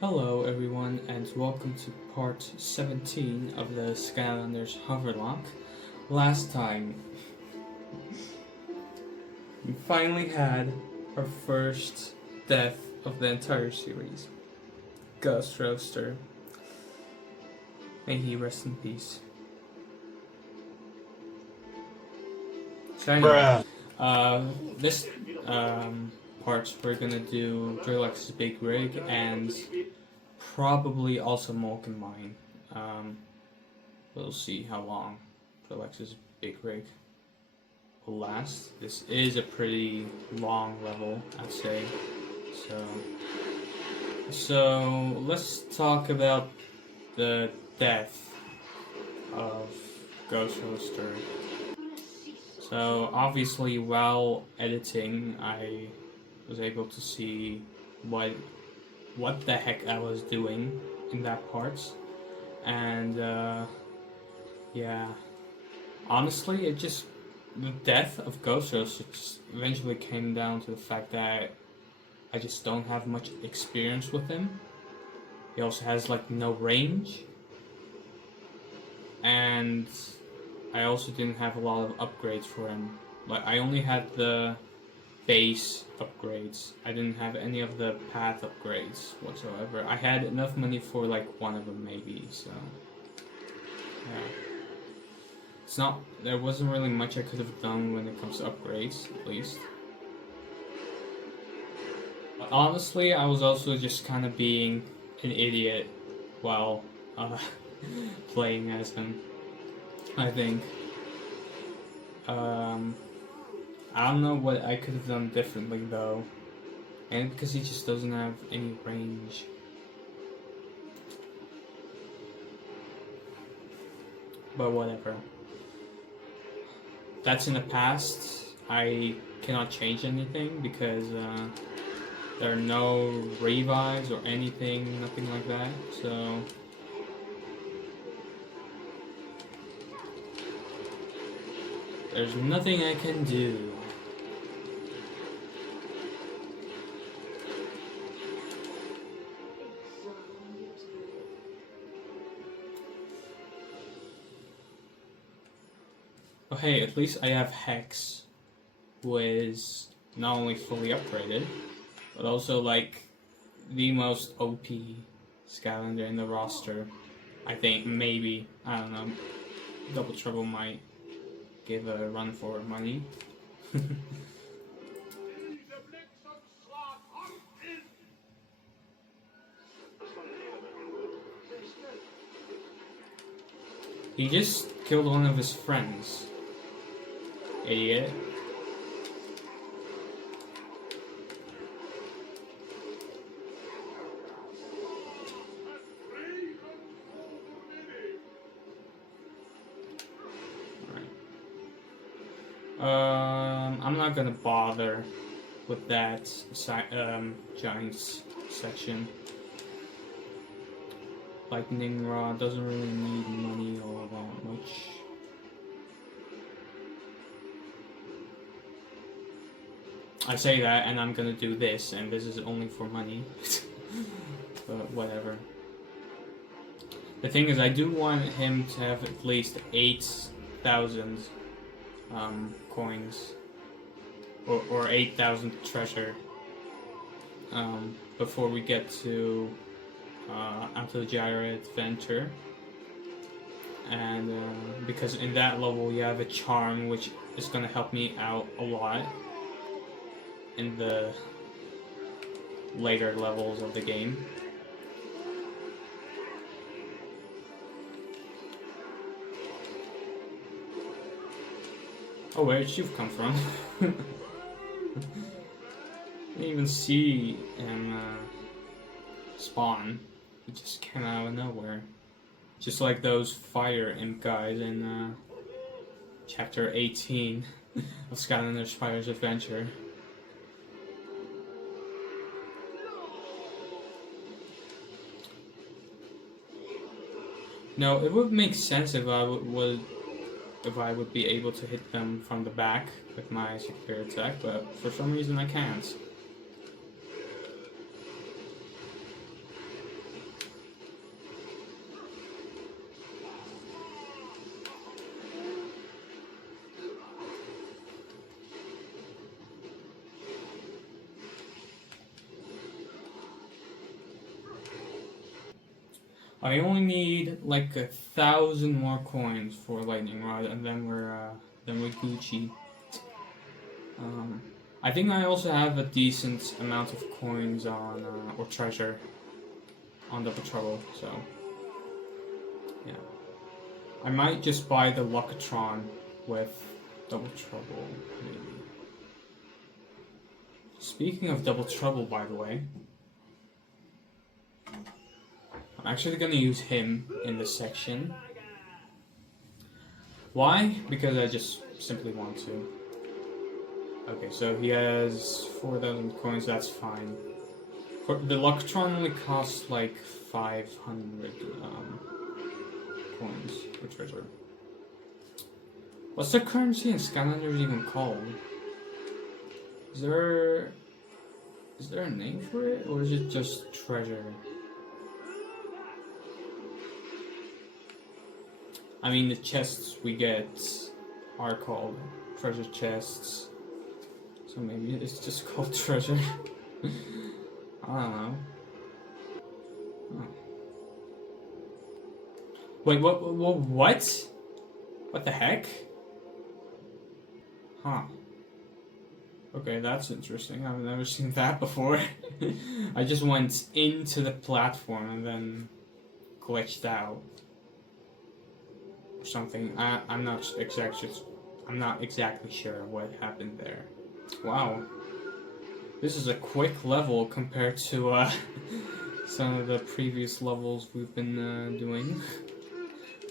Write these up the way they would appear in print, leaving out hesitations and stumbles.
Hello everyone and welcome to part 17 of the Skylanders Hoverlock. Last time, we finally had our first death of the entire series. Ghost Roaster. May he rest in peace. So anyway, this part we're gonna do Drillex's Big Rig and probably also Mulk and Mine. We'll see how long Drillex's Big Rig will last. This is a pretty long level, I'd say. So let's talk about the death of Ghost Roaster. So obviously while editing I was able to see what the heck I was doing in that part, and yeah, honestly the death of Ghost Roaster just eventually came down to the fact that I just don't have much experience with him. He also has like no range, and I also didn't have a lot of upgrades for him. Like I only had the base upgrades. I didn't have any of the path upgrades whatsoever. I had enough money for like one of them maybe, so yeah. There wasn't really much I could have done when it comes to upgrades, at least. But honestly, I was also just kind of being an idiot while playing as him, I think. I don't know what I could have done differently though, and because he just doesn't have any range. But whatever. That's in the past. I cannot change anything because there are no revives or anything, nothing like that, so there's nothing I can do. Oh hey, at least I have Hex, who is not only fully upgraded, but also like the most OP Skylander in the roster. I think, maybe, I don't know, Double Trouble might give a run for money. He just killed one of his friends. Idiot. I'm not gonna bother with that Giants section. Lightning Rod doesn't really need money all that much. I say that and I'm gonna do this, and this is only for money. But whatever. The thing is, I do want him to have at least 8,000 coins, or 8,000 treasure, before we get to Onto the Gyra Adventure. And because in that level you have a charm which is going to help me out a lot in the later levels of the game. Oh, where did you come from? Didn't even see him spawn. He just came out of nowhere. Just like those fire imp guys in chapter 18 of Skylanders Fire's Adventure. No, it would make sense if I would be able to hit them from the back with my secure attack, but for some reason I can't. I only need like 1,000 more coins for lightning rod, and then we're Gucci. I think I also have a decent amount of coins on or treasure on Double Trouble, so yeah. I might just buy the Lockatron with Double Trouble, maybe. Speaking of Double Trouble, by the way, I'm actually gonna use him in this section. Why? Because I just simply want to. Okay, so he has 4,000 coins, that's fine. The Lockatron only costs like 500 coins for treasure. What's the currency in Skylanders even called? Is there a name for it, or is it just treasure? I mean, the chests we get are called treasure chests. So maybe it's just called treasure. I don't know. Oh. Wait, what? What the heck? Huh. Okay, that's interesting. I've never seen that before. I just went into the platform and then glitched out. Or something. I'm not exactly sure what happened there. Wow. This is a quick level compared to some of the previous levels we've been doing.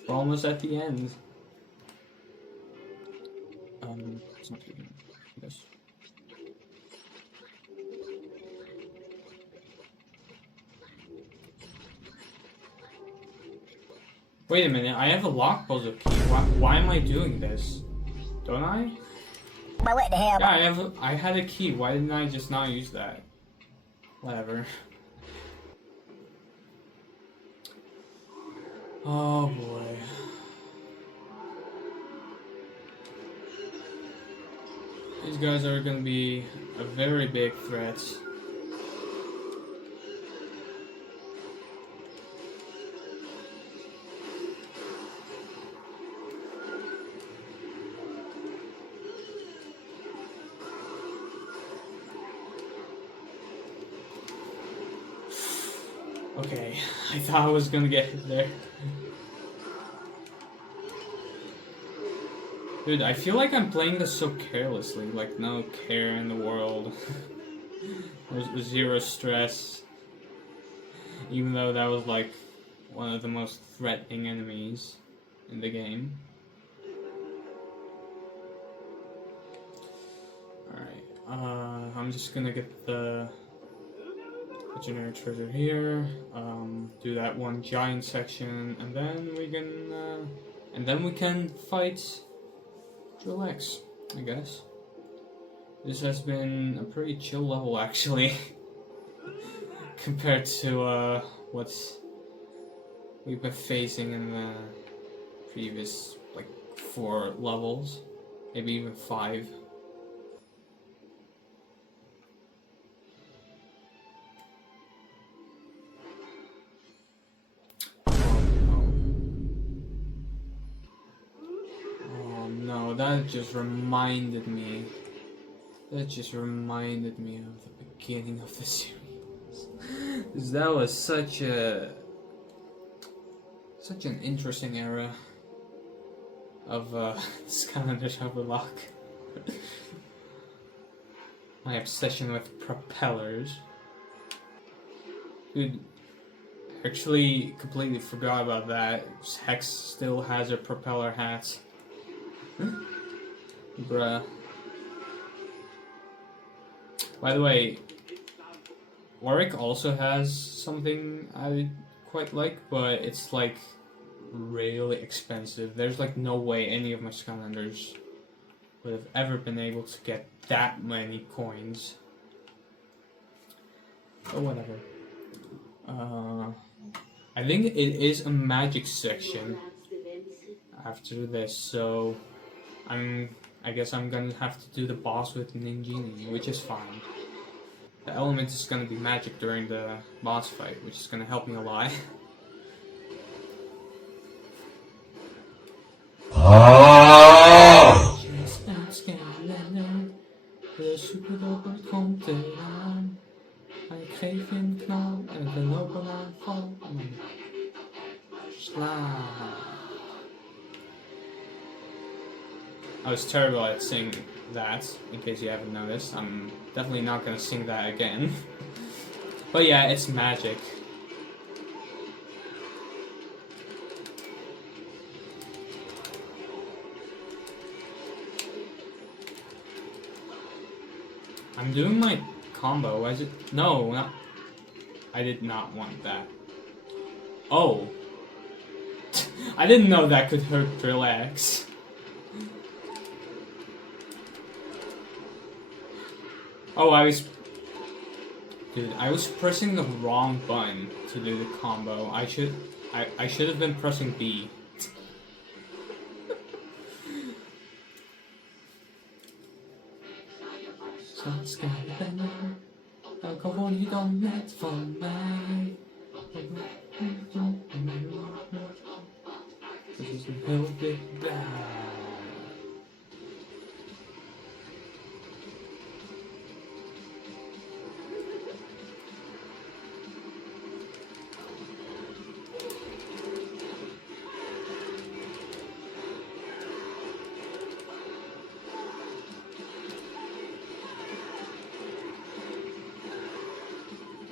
We're almost at the end. It's not even this. Wait a minute, I have a lock puzzle key. Why am I doing this? Don't I? But what the hell? Yeah, I had a key. Why didn't I just not use that? Whatever. Oh boy. These guys are gonna be a very big threat. Okay, I thought I was gonna get hit there. Dude, I feel like I'm playing this so carelessly, like no care in the world. There's zero stress. Even though that was like one of the most threatening enemies in the game. Alright, I'm just gonna get the generic treasure here, do that one giant section, and then we can fight Drill X, I guess. This has been a pretty chill level, actually, compared to what we've been facing in the previous, like, 4 levels, maybe even 5. That just reminded me. That just reminded me of the beginning of the series. Because that was such an interesting era of Skylanders over Locke. My obsession with propellers. Dude, actually completely forgot about that. Hex still has her propeller hats. Bruh. By the way, Warwick also has something I quite like, but it's like really expensive. There's like no way any of my Skylanders would have ever been able to get that many coins. But whatever. I think it is a magic section after this, so I guess I'm gonna have to do the boss with Ninjini, which is fine. The element is gonna be magic during the boss fight, which is gonna help me a lot. Just a Skylander, de superdoper komt eraan. Hij geeft een knal en de lopen aanval. Sla. I was terrible at singing that, in case you haven't noticed. I'm definitely not gonna sing that again. But yeah, it's magic. I'm doing my combo. Is it? No, not. I did not want that. Oh. I didn't know that could hurt ruuulezz. Oh, Dude, I was pressing the wrong button to do the combo. I should have been pressing B. Zo'n Skylander, elke word je dan net van mij. Dit is een heel big bang.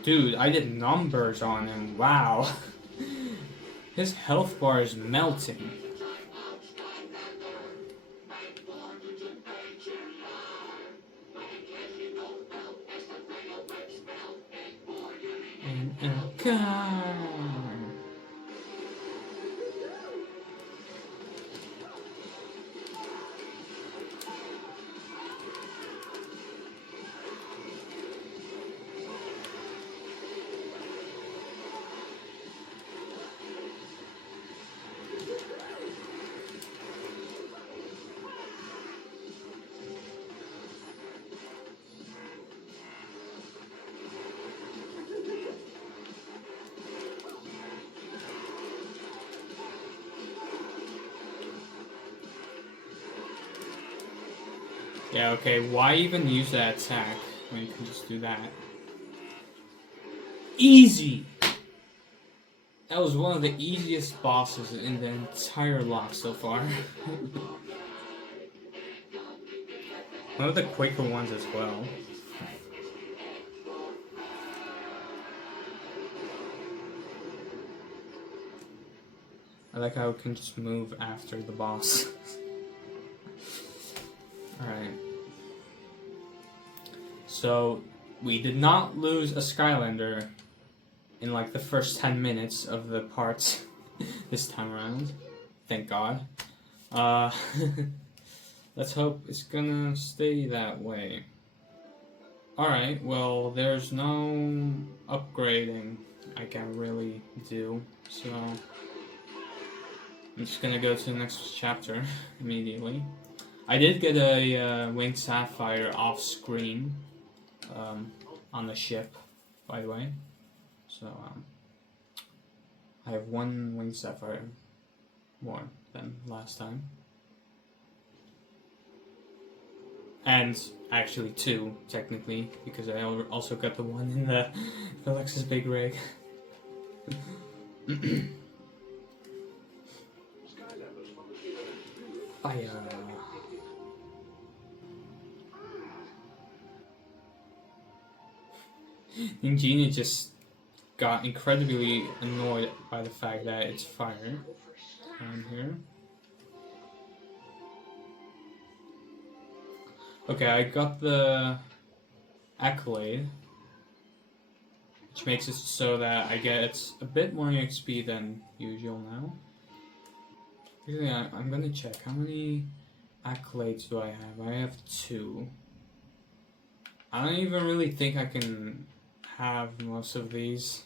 Dude, I did numbers on him, wow. His health bar is melting. And a car. Yeah, okay, why even use that attack when you can just do that? Easy! That was one of the easiest bosses in the entire Locke so far. One of the quicker ones as well. I like how it can just move after the boss. Alright. So, we did not lose a Skylander in like the first 10 minutes of the parts this time around. Thank God. Let's hope it's gonna stay that way. Alright, well, there's no upgrading I can really do, so I'm just gonna go to the next chapter immediately. I did get a winged sapphire off screen on the ship, by the way. So I have one winged sapphire more than last time. And actually two, technically, because I also got the one in the Alexa's big rig. Fire. Ninjini just got incredibly annoyed by the fact that it's fire around here. Okay, I got the accolade, which makes it so that I get a bit more XP than usual now. Actually, I'm gonna check how many accolades do I have. I have 2. I don't even really think I can have most of these.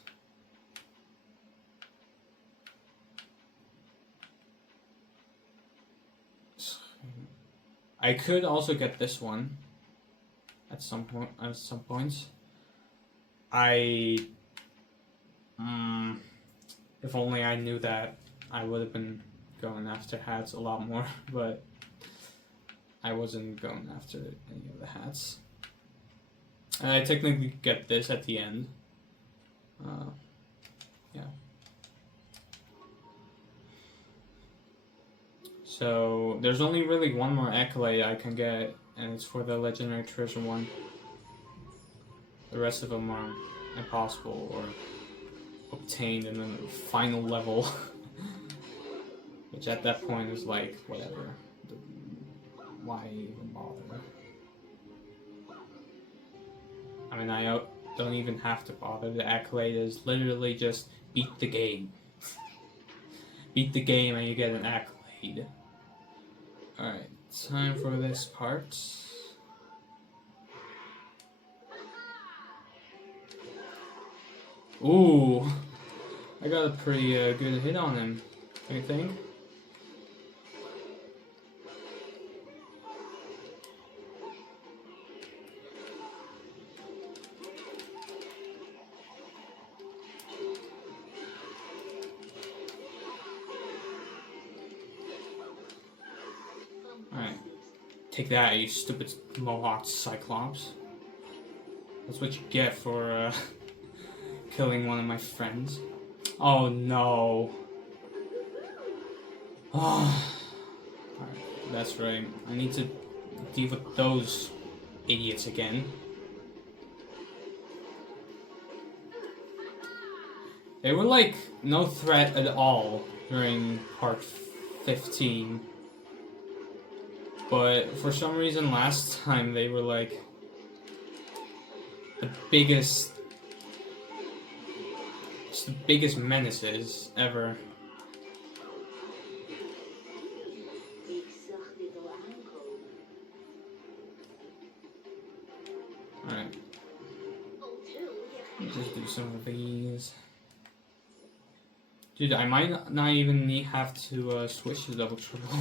I could also get this one at some point. If only I knew that, I would have been going after hats a lot more, but I wasn't going after any of the hats. And I technically get this at the end. Yeah. So there's only really one more accolade I can get, and it's for the legendary treasure one. The rest of them are impossible or obtained in the final level, which at that point is like, whatever. Why even bother? I mean, I don't even have to bother. The accolade is literally just beat the game. Beat the game and you get an accolade. Alright, time for this part. Ooh, I got a pretty good hit on him, I think. Alright, take that, you stupid mohawk cyclops. That's what you get for killing one of my friends. Oh no. Oh. Alright, that's right. I need to deal with those idiots again. They were like no threat at all during part 15. But for some reason last time they were like the biggest menaces ever. Alright. Just do some of these. Dude, I might not even have to switch to double triple.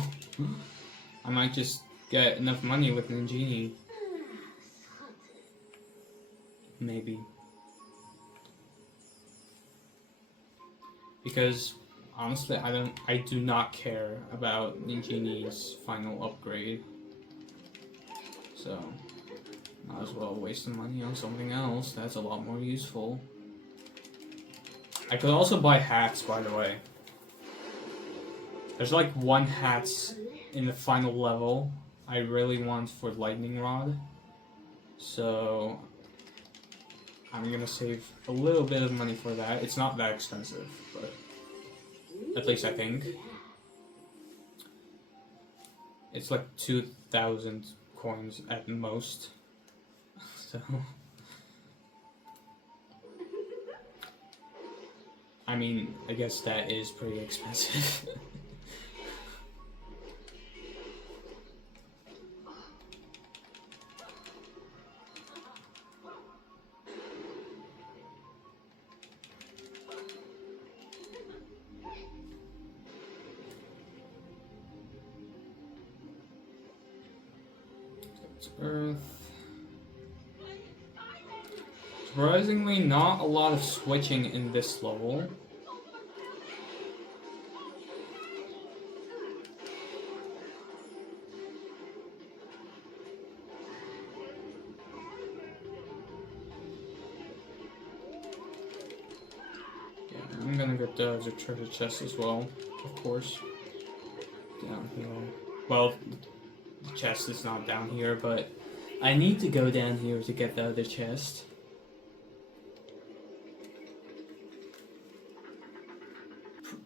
I might just get enough money with Ninjini. Maybe. Because honestly, I do not care about Ninjini's final upgrade. So might as well waste some money on something else that's a lot more useful. I could also buy hats, by the way. There's like one hat in the final level I really want for Lightning Rod. So I'm gonna save a little bit of money for that. It's not that expensive, but at least I think. It's like 2,000 coins at most. So I mean, I guess that is pretty expensive. Earth. Surprisingly, not a lot of switching in this level. Yeah, I'm gonna get the treasure chest as well, of course. Down here. Well, the chest is not down here, but I need to go down here to get the other chest.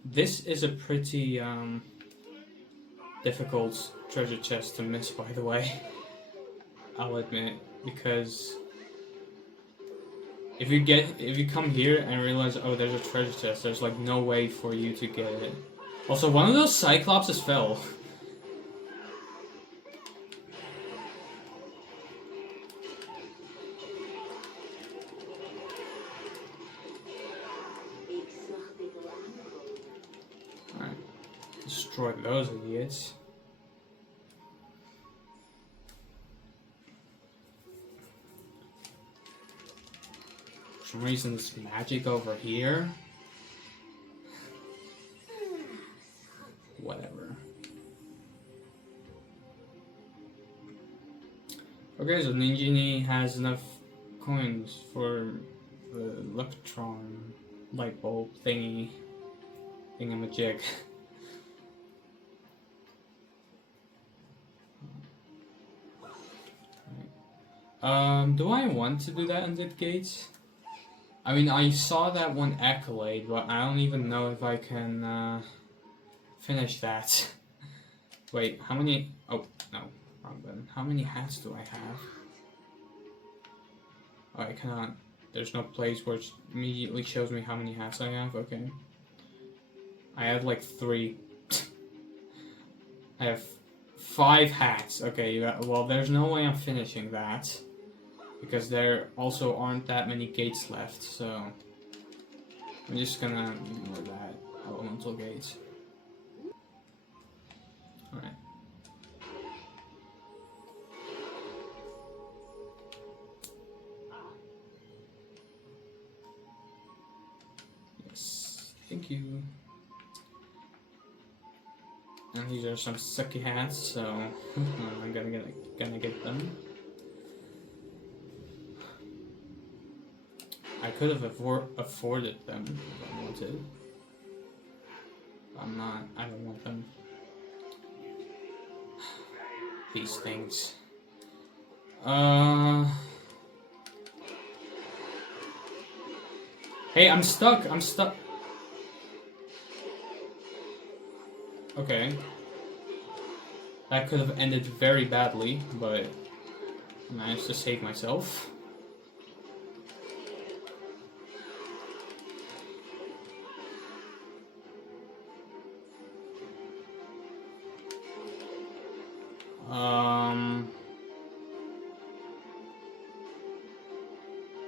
This is a pretty difficult treasure chest to miss, by the way. I'll admit, because if you come here and realize, oh, there's a treasure chest, there's like no way for you to get it. Also, one of those cyclopses fell. Destroy those idiots. For some reason, there's magic over here. whatever. Okay, so Ninjini has enough coins for the Electron light bulb thingamajig. Do I want to do that Undead Gates? I mean, I saw that one accolade, but I don't even know if I can finish that. Wait, how many? Oh, no, wrong button. How many hats do I have? Oh, I cannot. There's no place where it immediately shows me how many hats I have. Okay. I have like 3. I have 5 hats. Okay, well, there's no way I'm finishing that. Because there also aren't that many gates left, so I'm just gonna ignore that elemental gates. Alright. Yes, thank you. And these are some sucky hats, so I'm gonna get them. I could have afforded them if I wanted. I'm not. I don't want them. These things. Hey, I'm stuck. I'm stuck. Okay. That could have ended very badly, but I managed to save myself.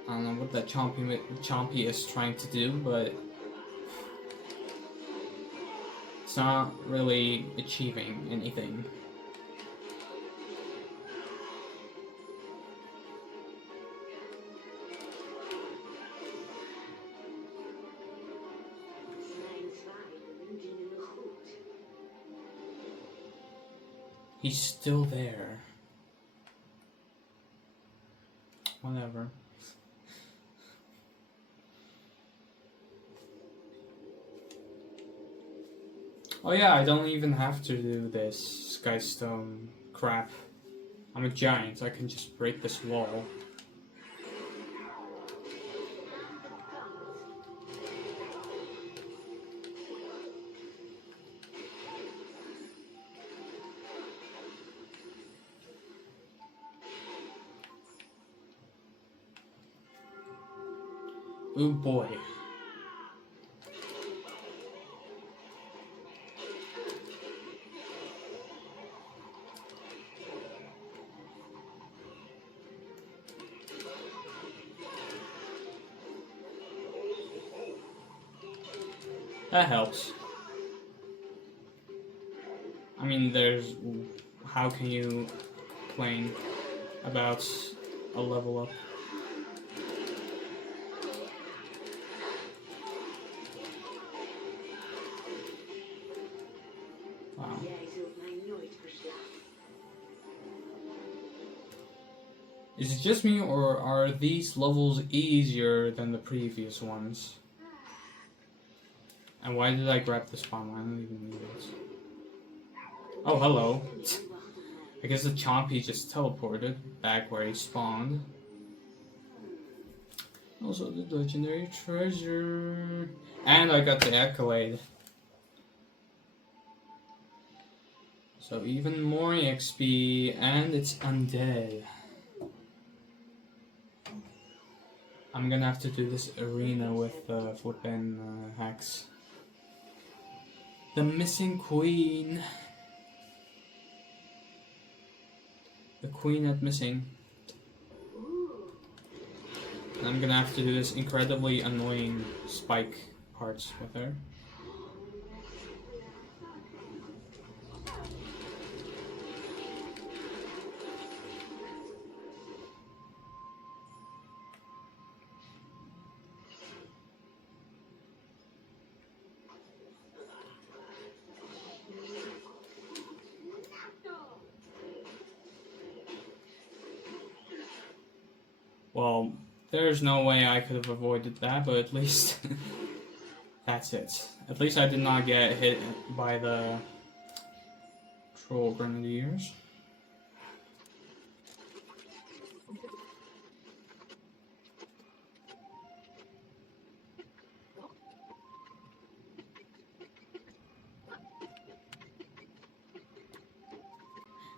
I don't know what that Chompy is trying to do, but it's not really achieving anything. He's still there. Whatever. Oh yeah, I don't even have to do this Skystone crap. I'm a giant, so I can just break this wall. Oh boy. That helps. I mean, how can you complain about a level up? Wow. Is it just me, or are these levels easier than the previous ones? And why did I grab the spawn? I don't even need this. Oh, hello. I guess the Chompy just teleported back where he spawned. Also the legendary treasure. And I got the accolade. So even more XP, and it's undead. I'm gonna have to do this arena with flippin' hacks. The missing queen. The queen at missing. And I'm gonna have to do this incredibly annoying spike parts with her. Well, there's no way I could have avoided that, but at least that's it. At least I did not get hit by the troll grenadiers.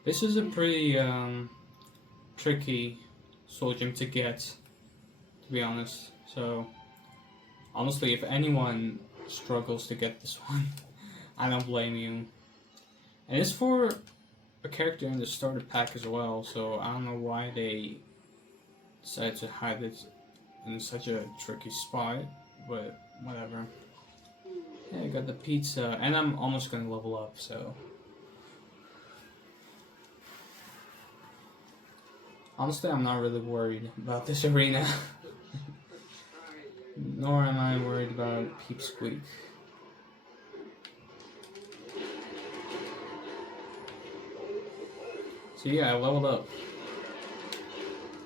This is a pretty tricky soul gem to get, to be honest. So, honestly, if anyone struggles to get this one, I don't blame you. And it's for a character in the starter pack as well, so I don't know why they decided to hide it in such a tricky spot, but whatever. Yeah, I got the pizza, and I'm almost gonna level up, so. Honestly, I'm not really worried about this arena. Nor am I worried about Peep Squeak. So yeah, I leveled up.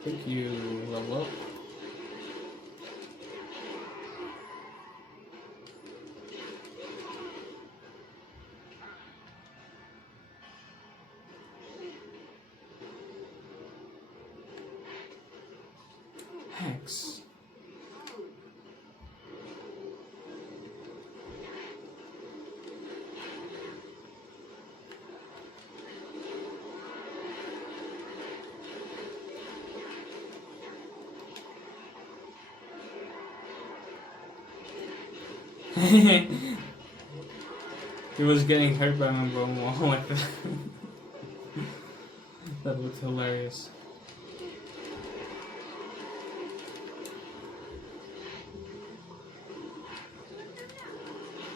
Thank you, level up. Hex. He was getting hurt by my bone wall like that. That looked hilarious.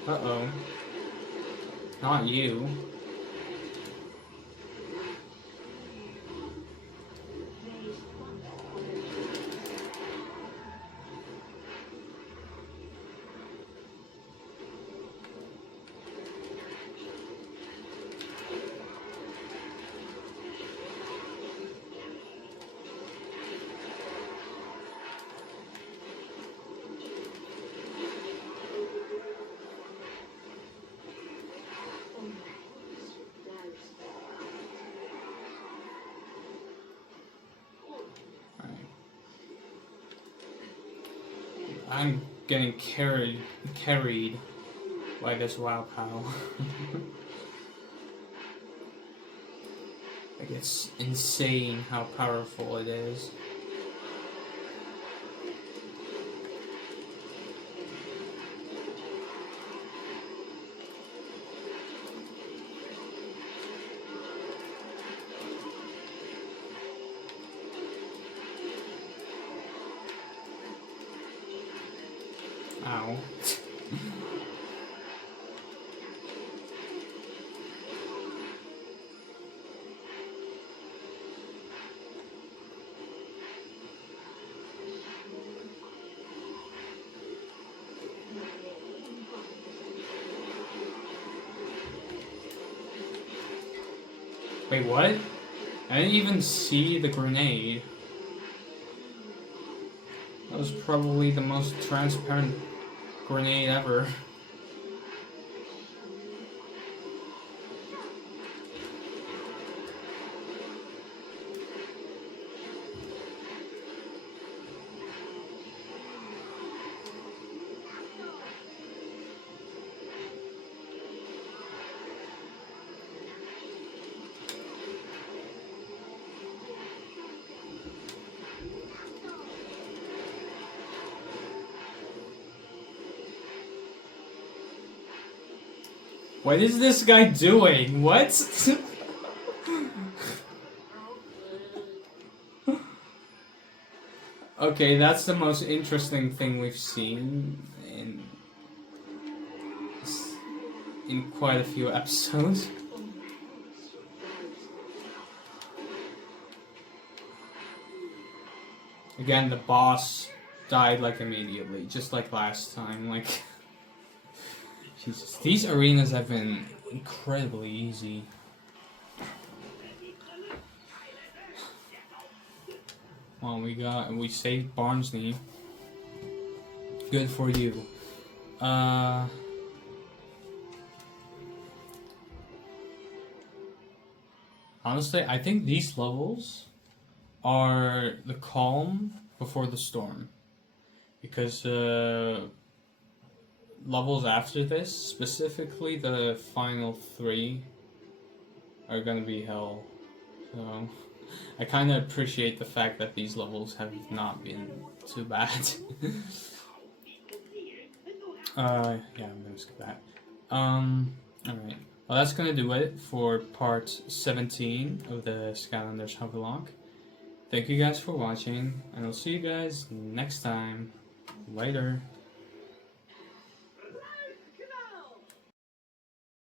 Uh-oh. Not you. I'm getting carried by this wow pal. Like, it's insane how powerful it is. Ow. Wait, what? I didn't even see the grenade. That was probably the most transparent grenade ever. What is this guy doing? What? Okay, that's the most interesting thing we've seen in quite a few episodes. Again, the boss died like immediately, just like last time. Like, Jesus, these arenas have been incredibly easy. Well, we saved Barnsley. Good for you. Honestly, I think these levels are the calm before the storm. Because levels after this, specifically the final 3, are gonna be hell. So I kind of appreciate the fact that these levels have not been too bad. Yeah, I'm gonna skip that. Alright. Well, that's gonna do it for part 17 of the Skylanders vlog. Thank you guys for watching, and I'll see you guys next time. Later.